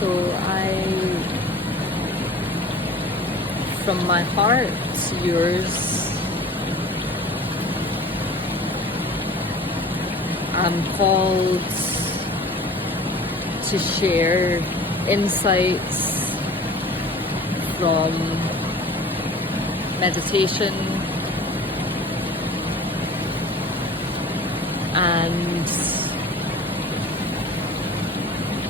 So from my heart to yours, I'm called to share insights from meditation and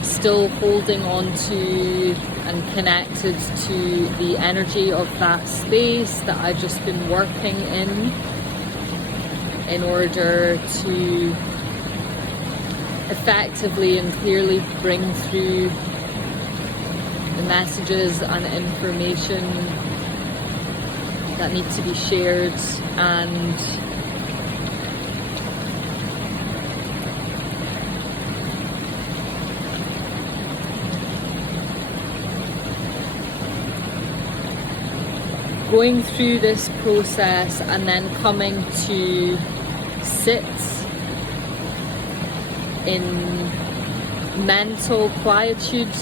still holding on to and connected to the energy of that space that I've just been working in order to effectively and clearly bring through the messages and information that need to be shared, and going through this process and then coming to sit in mental quietude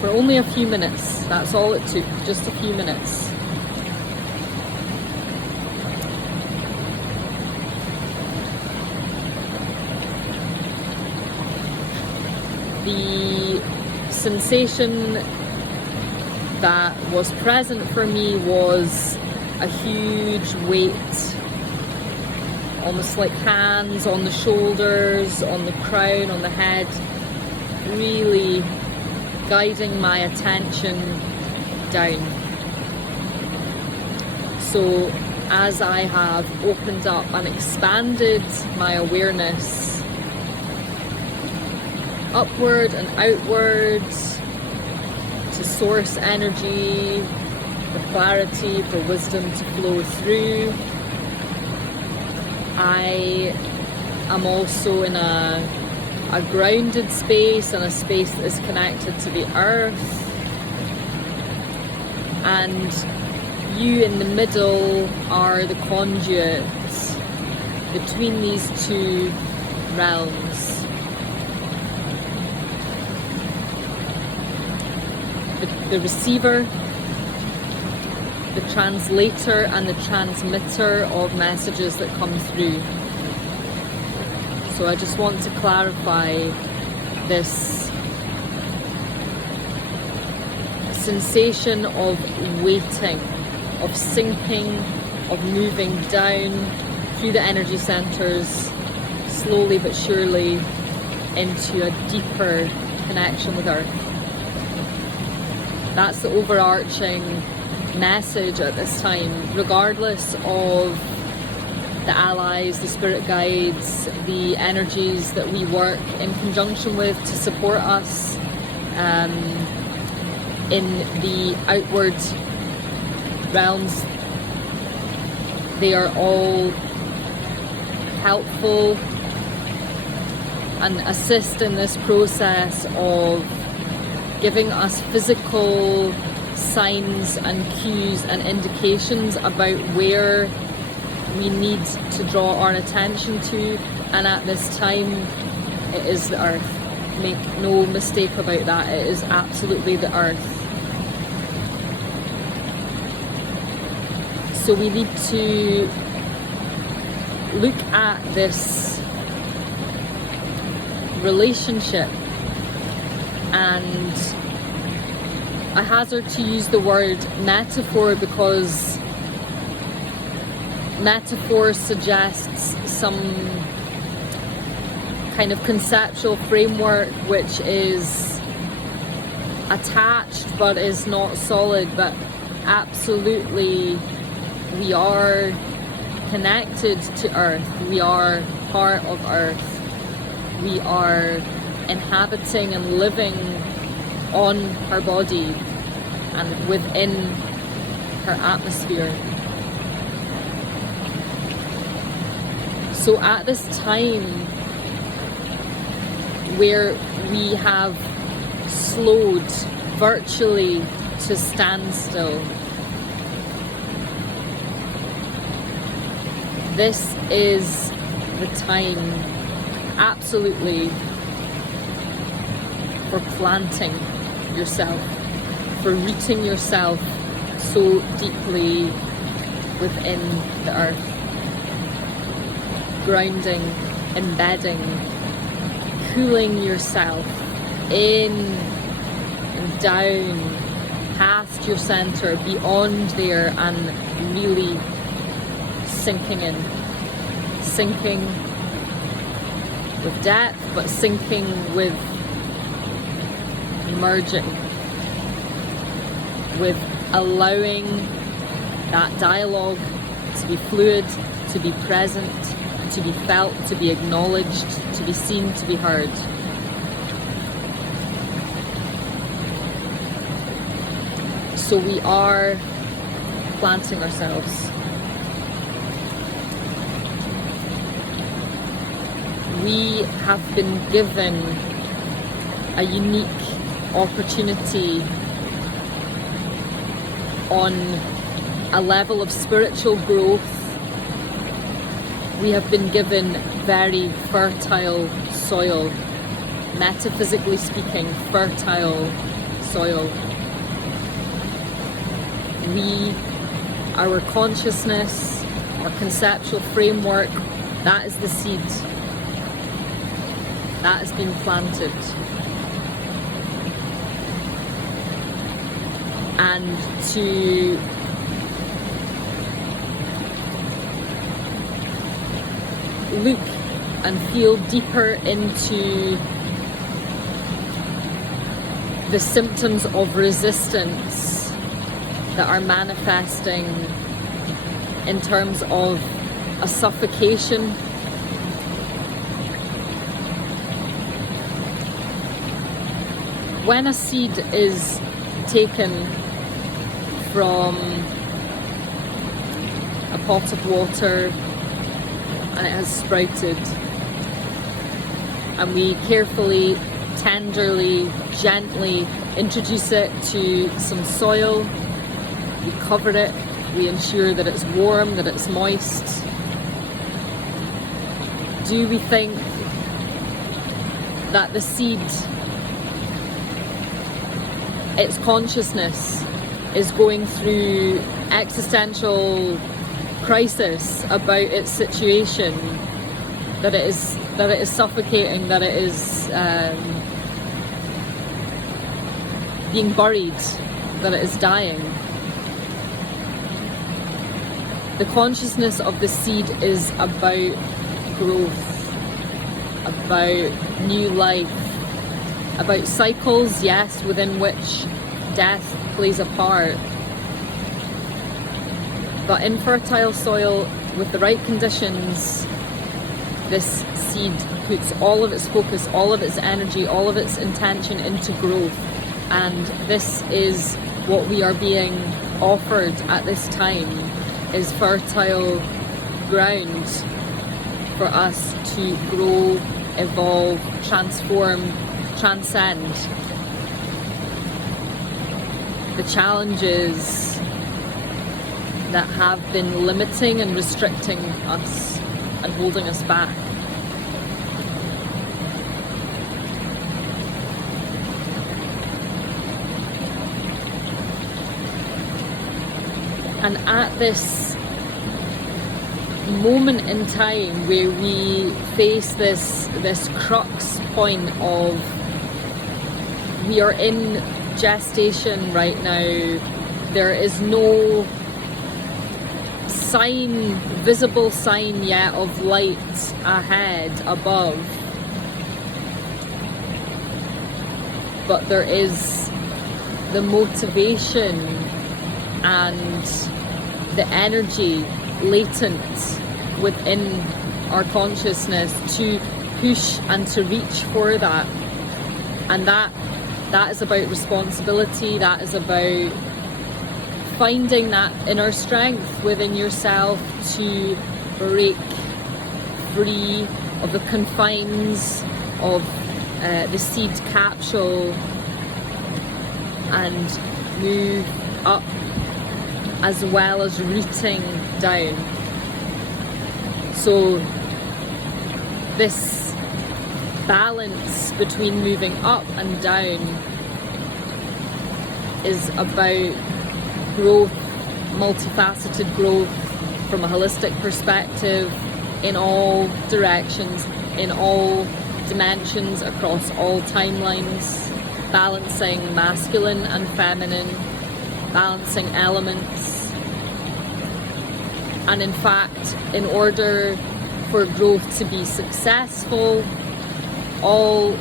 for only a few minutes. That's all it took, just a few minutes. The sensation that was present for me was a huge weight, almost like hands on the shoulders, on the crown, on the head, really guiding my attention down. So as I have opened up and expanded my awareness upward and outwards to source energy, for clarity, for wisdom to flow through, I am also in a grounded space and a space that is connected to the earth, and you in the middle are the conduit between these two realms. The receiver, the translator, and the transmitter of messages that come through. So I just want to clarify this sensation of weighting, of sinking, of moving down through the energy centers, slowly but surely into a deeper connection with Earth. That's the overarching message at this time, regardless of the allies, the spirit guides, the energies that we work in conjunction with to support us in the outward realms. They are all helpful and assist in this process of giving us physical signs and cues and indications about where we need to draw our attention to, and at this time it is the earth. Make no mistake about that, it is absolutely the earth. So we need to look at this relationship, and I hazard to use the word metaphor because metaphor suggests some kind of conceptual framework which is attached but is not solid, but absolutely we are connected to Earth, we are part of Earth, we are inhabiting and living on her body and within her atmosphere. So at this time where we have slowed virtually to standstill, this is the time absolutely for planting yourself, for rooting yourself so deeply within the earth, grounding, embedding, cooling yourself in and down past your center, beyond there, and really sinking in, sinking with depth, but sinking with merging, with allowing that dialogue to be fluid, to be present, to be felt, to be acknowledged, to be seen, to be heard. So we are planting ourselves. We have been given a unique opportunity on a level of spiritual growth. We have been given very fertile soil, metaphysically speaking, fertile soil. Our consciousness, our conceptual framework, that is the seed. That has been planted. And to look and feel deeper into the symptoms of resistance that are manifesting in terms of a suffocation, when a seed is taken from a pot of water and it has sprouted, and we carefully, tenderly, gently introduce it to some soil, we cover it, we ensure that it's warm, that it's moist. Do we think that the seed, its consciousness, is going through existential crisis about its situation, that it is suffocating, that it is being buried, that it is dying? The consciousness of the seed is about growth, about new life, about cycles, yes, within which death plays a part. But in fertile soil, with the right conditions, this seed puts all of its focus, all of its energy, all of its intention into growth. And this is what we are being offered at this time, is fertile ground for us to grow, evolve, transform, transcend the challenges that have been limiting and restricting us and holding us back. And at this moment in time where we face this crux point of, we are in gestation right now, there is no sign, visible sign yet of light ahead, above, but there is the motivation and the energy latent within our consciousness to push and to reach for that. And that is about responsibility, that is about finding that inner strength within yourself to break free of the confines of the seed capsule and move up, as well as rooting down. So this balance between moving up and down is about growth, multifaceted growth from a holistic perspective in all directions, in all dimensions, across all timelines, balancing masculine and feminine, balancing elements. And in fact, in order for growth to be successful, all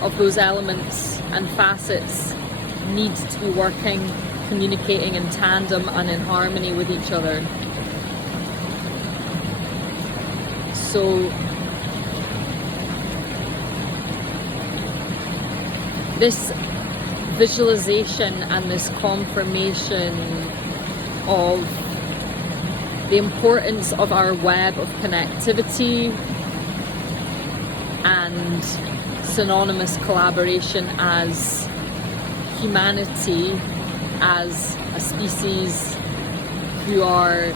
of those elements and facets need to be working, communicating in tandem and in harmony with each other. So this visualization and this confirmation of the importance of our web of connectivity and synonymous collaboration as humanity, as a species who are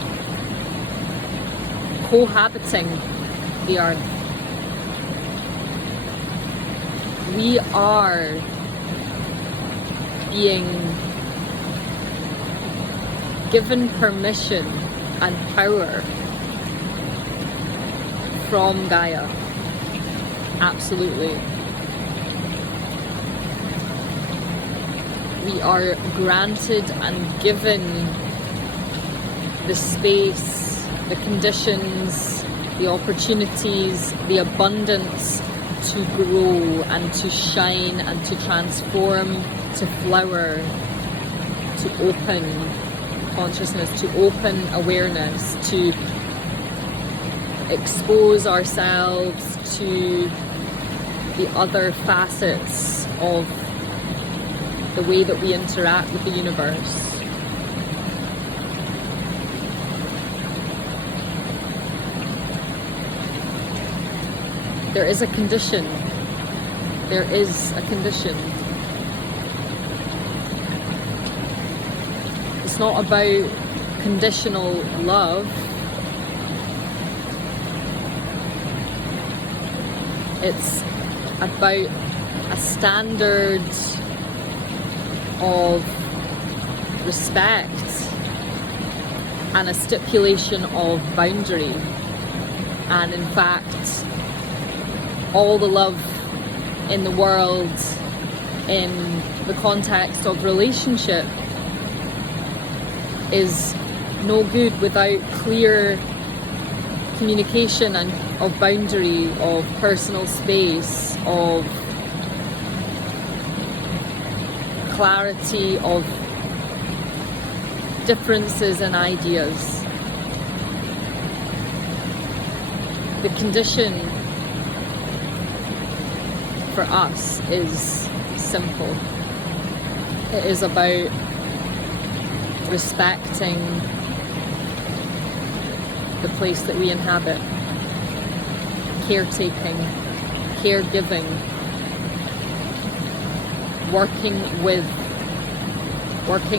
cohabiting the earth. We are being given permission and power from Gaia. Absolutely. We are granted and given the space, the conditions, the opportunities, the abundance to grow and to shine and to transform, to flower, to open consciousness, to open awareness, to expose ourselves to the other facets of the way that we interact with the universe. There is a condition. There is a condition. It's not about conditional love. It's about a standard of respect and a stipulation of boundary. And in fact, all the love in the world in the context of relationship is no good without clear communication and of boundary, of personal space, of clarity, of differences in ideas. The condition for us is simple. It is about respecting the place that we inhabit, caretaking, caregiving, working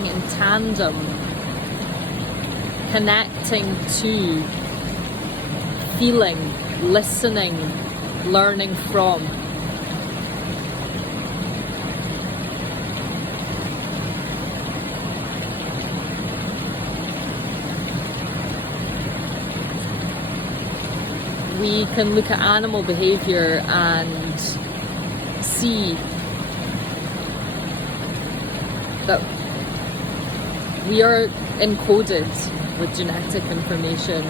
in tandem, connecting to, feeling, listening, learning from. We can look at animal behavior and see that we are encoded with genetic information,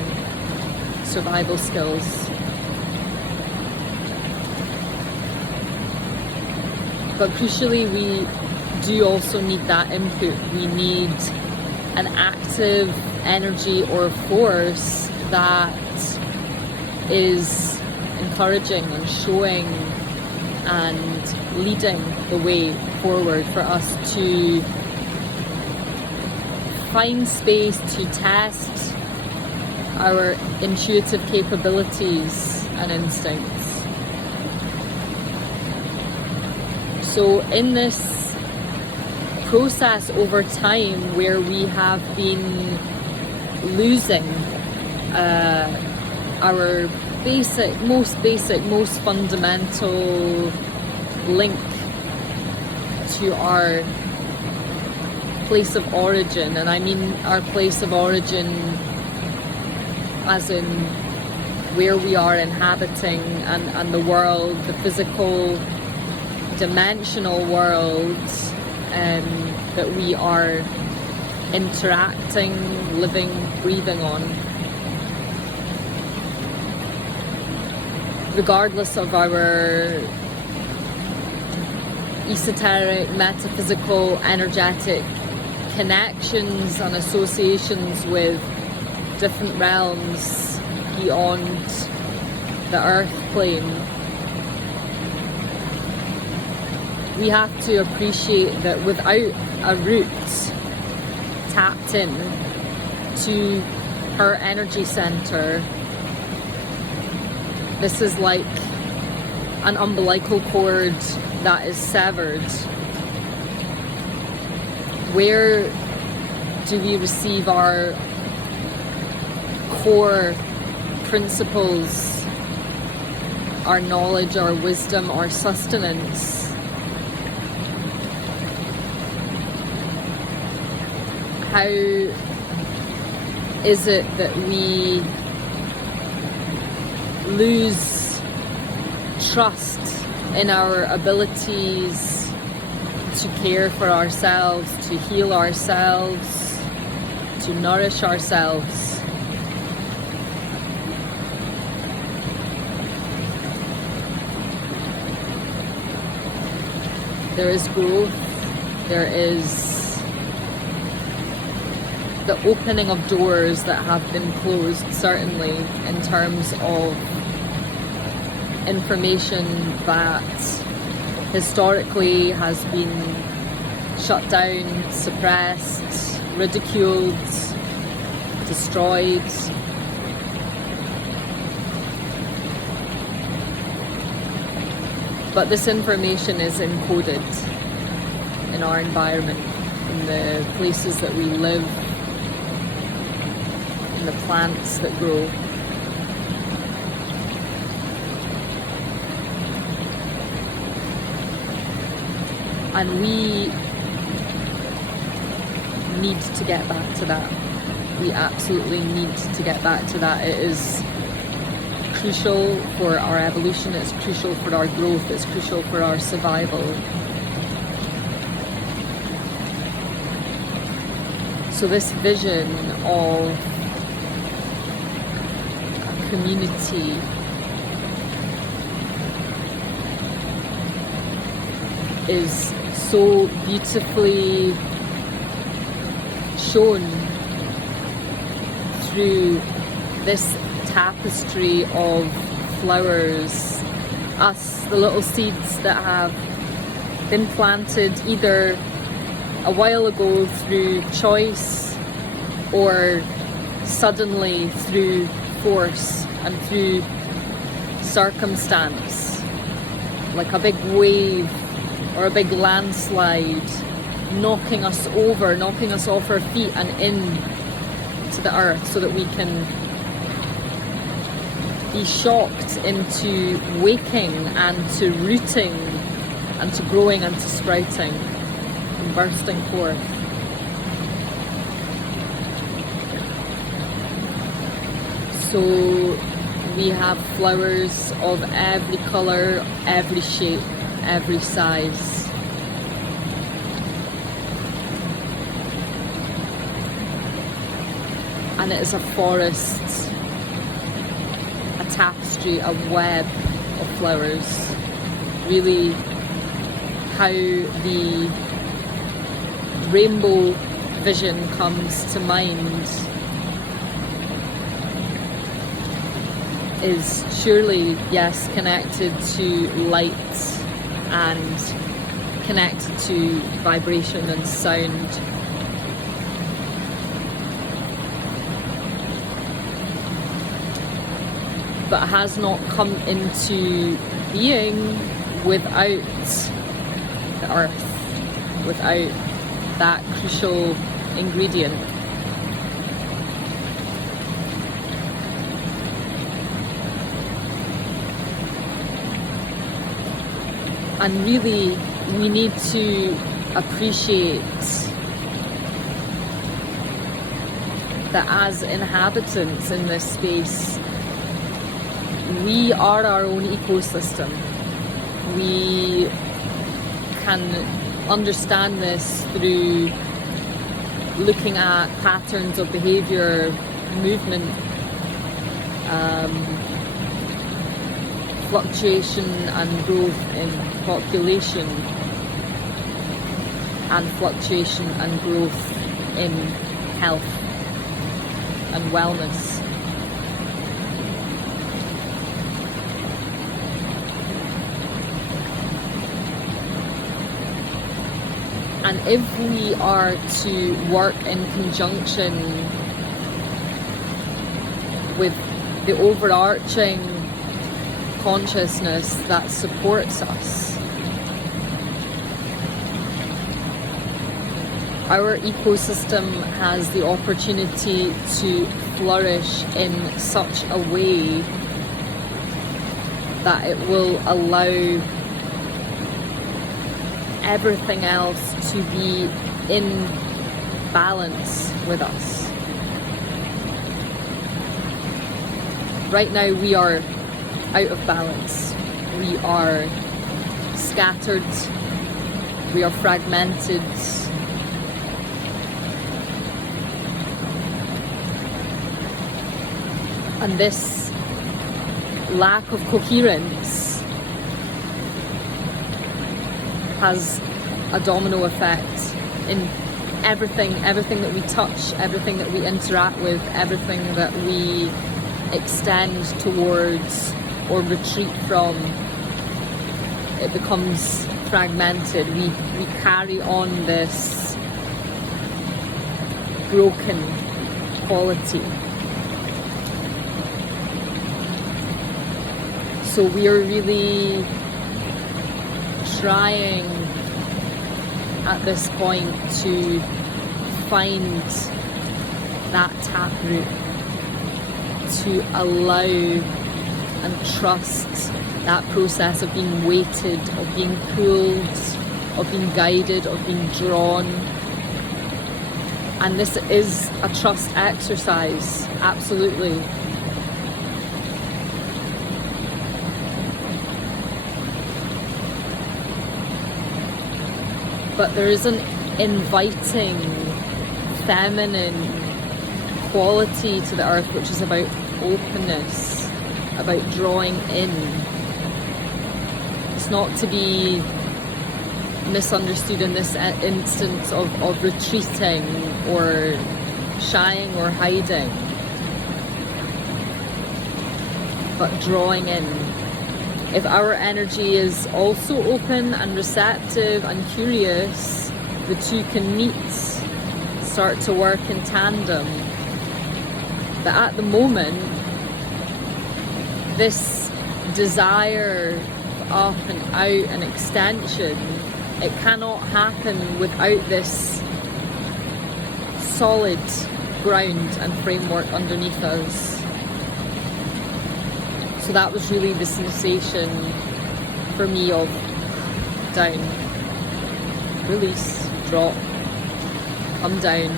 survival skills. But crucially, we do also need that input. We need an active energy or force that is encouraging and showing and leading the way forward for us to find space to test our intuitive capabilities and instincts. So in this process over time where we have been losing our most basic, most fundamental link to our place of origin. And I mean our place of origin as in where we are inhabiting and the world, the physical, dimensional world that we are interacting, living, breathing on. Regardless of our esoteric, metaphysical, energetic connections and associations with different realms beyond the earth plane, we have to appreciate that without a root tapped in to her energy center, this is like an umbilical cord that is severed. Where do we receive our core principles, our knowledge, our wisdom, our sustenance? How is it that we lose trust in our abilities to care for ourselves, to heal ourselves, to nourish ourselves? There is growth, there is the opening of doors that have been closed, certainly, in terms of information that historically has been shut down, suppressed, ridiculed, destroyed. But this information is encoded in our environment, in the places that we live, in the plants that grow. And we need to get back to that. We absolutely need to get back to that. It is crucial for our evolution, it's crucial for our growth, it's crucial for our survival. So this vision of a community is so beautifully shown through this tapestry of flowers, us, the little seeds that have been planted either a while ago through choice or suddenly through force and through circumstance, like a big wave or a big landslide knocking us over, knocking us off our feet and in to the earth, so that we can be shocked into waking and to rooting and to growing and to sprouting and bursting forth. So we have flowers of every colour, every shape, every size. And it is a forest, a tapestry, a web of flowers. Really how the rainbow vision comes to mind is surely, yes, connected to light and connected to vibration and sound. But has not come into being without the earth, without that crucial ingredient. And really, we need to appreciate that as inhabitants in this space, we are our own ecosystem. We can understand this through looking at patterns of behavior, movement, fluctuation and growth in population, and fluctuation and growth in health and wellness. And if we are to work in conjunction with the overarching consciousness that supports us, our ecosystem has the opportunity to flourish in such a way that it will allow everything else to be in balance with us. Right now we are out of balance. We are scattered. We are fragmented. And this lack of coherence has a domino effect in everything that we touch, everything that we interact with, everything that we extend towards or retreat from. It becomes fragmented. We carry on this broken quality. So we are really trying at this point to find that taproot, to allow and trust that process of being weighted, of being pulled, of being guided, of being drawn. And this is a trust exercise, absolutely. But there is an inviting, feminine quality to the earth, which is about openness, about drawing in. It's not to be misunderstood in this instance of retreating or shying or hiding, but drawing in. If our energy is also open and receptive and curious, the two can meet, start to work in tandem. But at the moment, this desire up and out and extension, it cannot happen without this solid ground and framework underneath us. So that was really the sensation for me of down, release, drop, come down,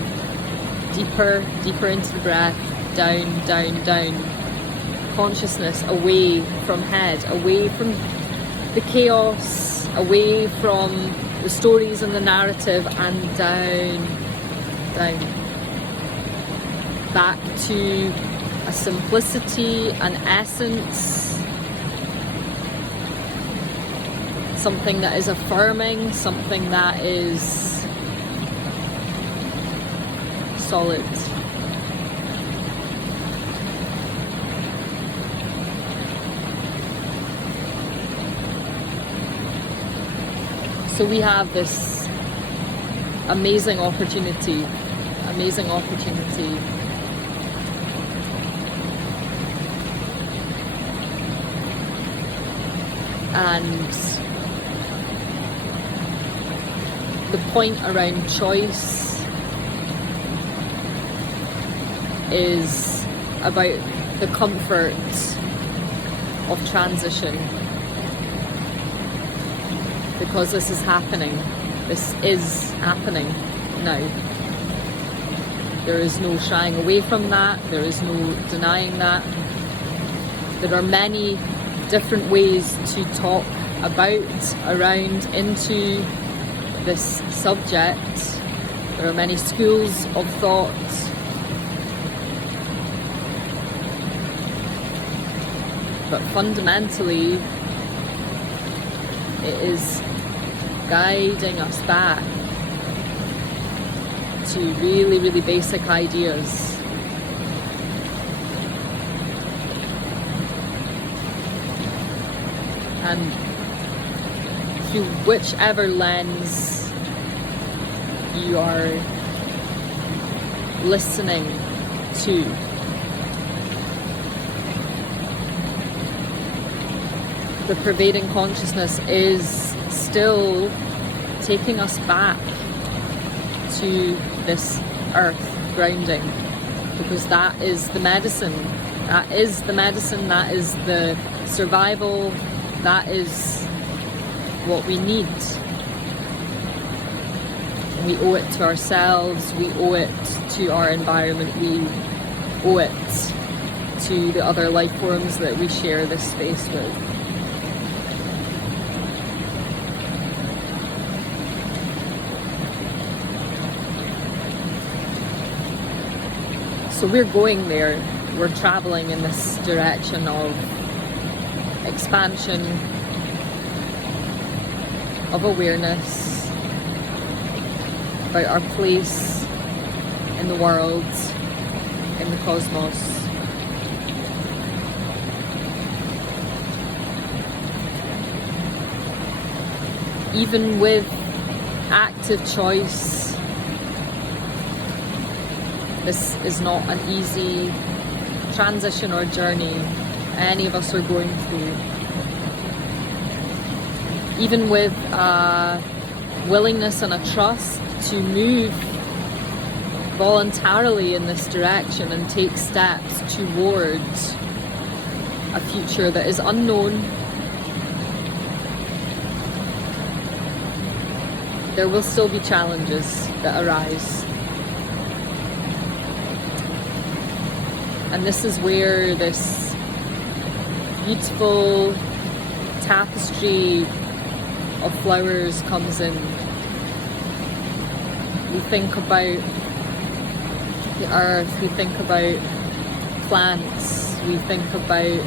deeper, deeper into the breath, down, down, down. Consciousness away from head, away from the chaos, away from the stories and the narrative, and down, down. Back to a simplicity, an essence, something that is affirming, something that is solid. So we have this amazing opportunity. And the point around choice is about the comfort of transition. because this is happening. This is happening now. There is no shying away from that. There is no denying that. There are many different ways to talk about, around, into this subject. There are many schools of thought. But fundamentally, it is guiding us back to really, really basic ideas. And through whichever lens you are listening to, the pervading consciousness is still taking us back to this earth grounding, because that is the medicine. That is the medicine, that is the survival, that is what we need. We owe it to ourselves, we owe it to our environment, we owe it to the other life forms that we share this space with. So we're going there, we're traveling in this direction of expansion, of awareness about our place in the world, in the cosmos. Even with active choice, this is not an easy transition or journey any of us are going through. Even with a willingness and a trust to move voluntarily in this direction and take steps towards a future that is unknown, there will still be challenges that arise. And this is where this beautiful tapestry of flowers comes in. We think about the earth, we think about plants, we think about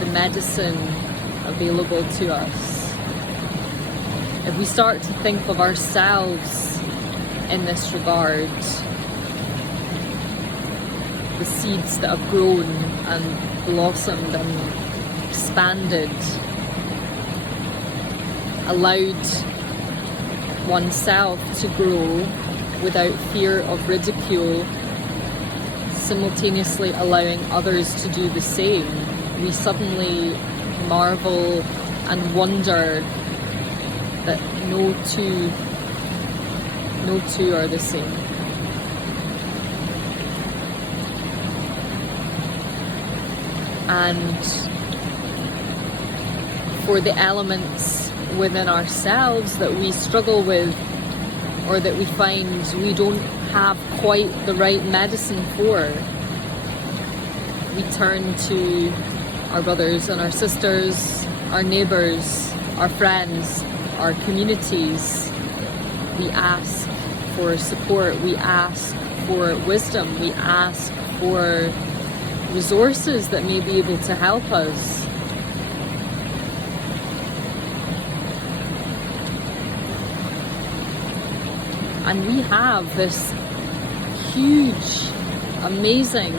the medicine available to us. If we start to think of ourselves in this regard, the seeds that have grown and blossomed and expanded, allowed oneself to grow without fear of ridicule, simultaneously allowing others to do the same, we suddenly marvel and wonder that no two are the same. And for the elements within ourselves that we struggle with, or that we find we don't have quite the right medicine for, we turn to our brothers and our sisters, our neighbours, our friends, our communities. We ask for support, we ask for wisdom, we ask for resources that may be able to help us. And we have this huge, amazing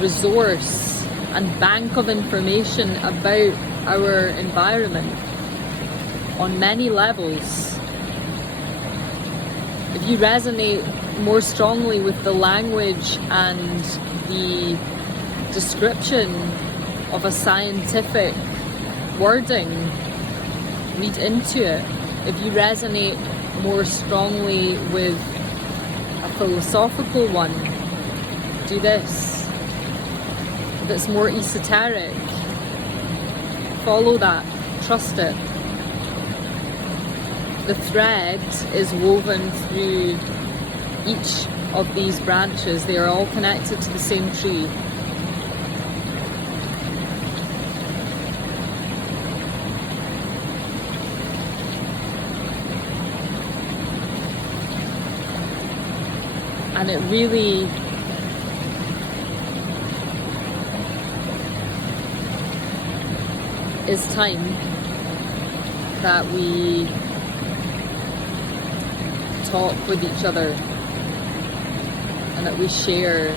resource and bank of information about our environment on many levels. If you resonate more strongly with the language and the description of a scientific wording, read into it. If you resonate more strongly with a philosophical one, do this. If it's more esoteric, follow that, trust it. the thread is woven through each of these branches. They are all connected to the same tree. And it really is time that we talk with each other and that we share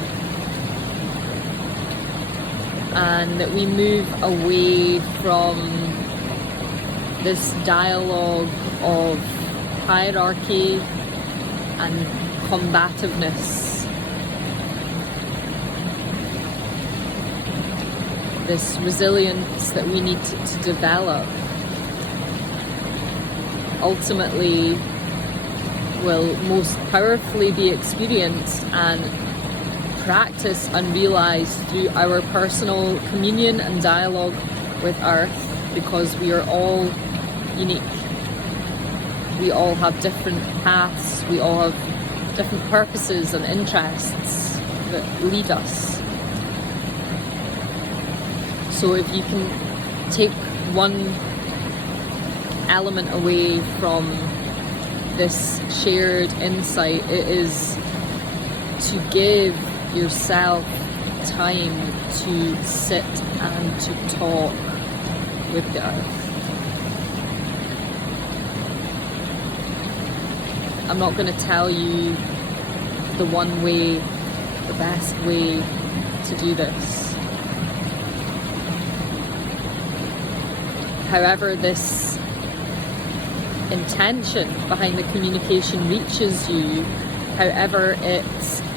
and that we move away from this dialogue of hierarchy and combativeness, this resilience that we need to develop ultimately will most powerfully be experienced and practiced and realized through our personal communion and dialogue with Earth, because we are all unique. We all have different paths, we all have different purposes and interests that lead us. So if you can take one element away from this shared insight, it is to give yourself time to sit and to talk with the Earth. I'm not going to tell you the one way, the best way to do this. However, this intention behind the communication reaches you, however it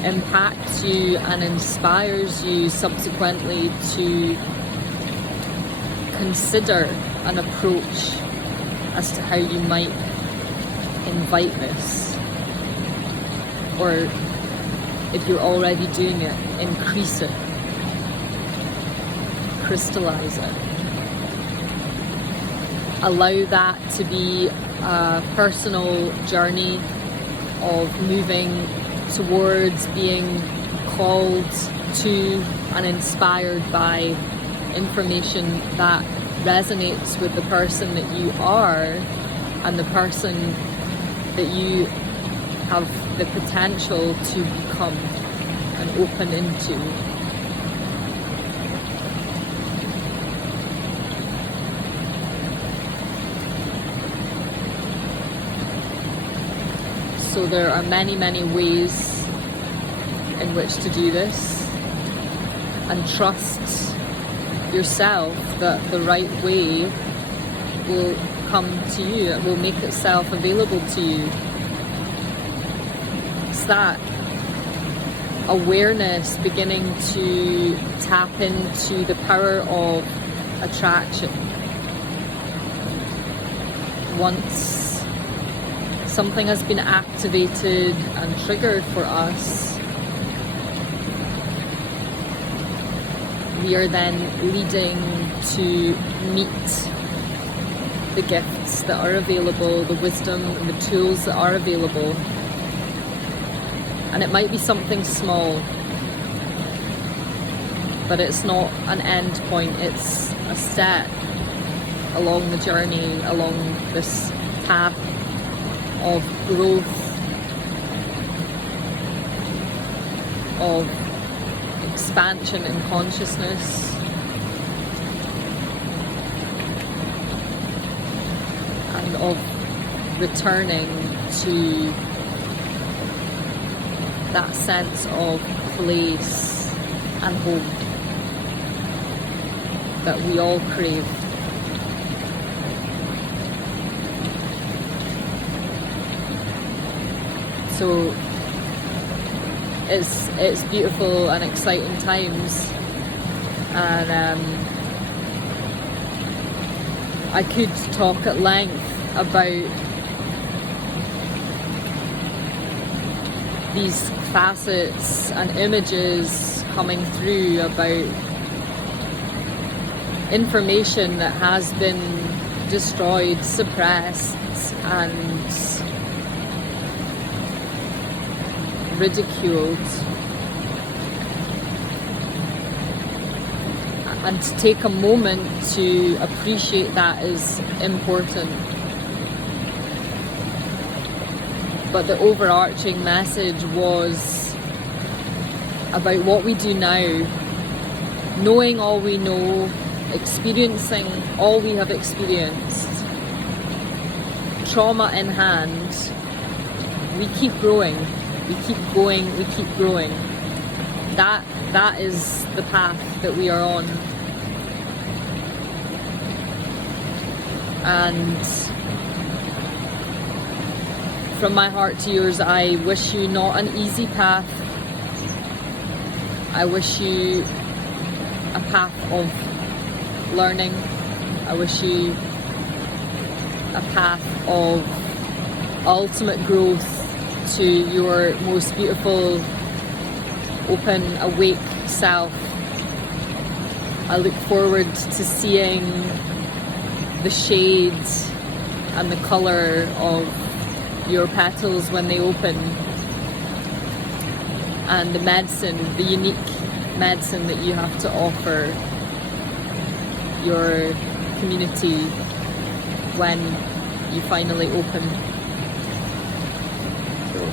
impacts you and inspires you subsequently to consider an approach as to how you might invite this, or if you're already doing it, increase it, crystallize it. Allow that to be a personal journey of moving towards being called to and inspired by information that resonates with the person that you are and the person that you have the potential to become and open into. So there are many, many ways in which to do this, and trust yourself that the right way will come to you, it will make itself available to you. It's that awareness beginning to tap into the power of attraction. Once something has been activated and triggered for us, we are then leading to meet the gifts that are available, the wisdom and the tools that are available. And it might be something small, but it's not an end point, it's a step along the journey, along this path of growth, of expansion in consciousness, and of returning to that sense of place and home that we all crave. So it's beautiful and exciting times, and I could talk at length about these facets and images coming through, about information that has been destroyed, suppressed, and ridiculed, and to take a moment to appreciate that is important. But the overarching message was about what we do now, knowing all we know, experiencing all we have experienced, trauma in hand. We keep growing, we keep going, we keep growing. That is the path that we are on. And from my heart to yours, I wish you not an easy path. I wish you a path of learning. I wish you a path of ultimate growth to your most beautiful, open, awake self. I look forward to seeing the shades and the colour of your petals when they open, and the medicine, the unique medicine that you have to offer your community when you finally open. So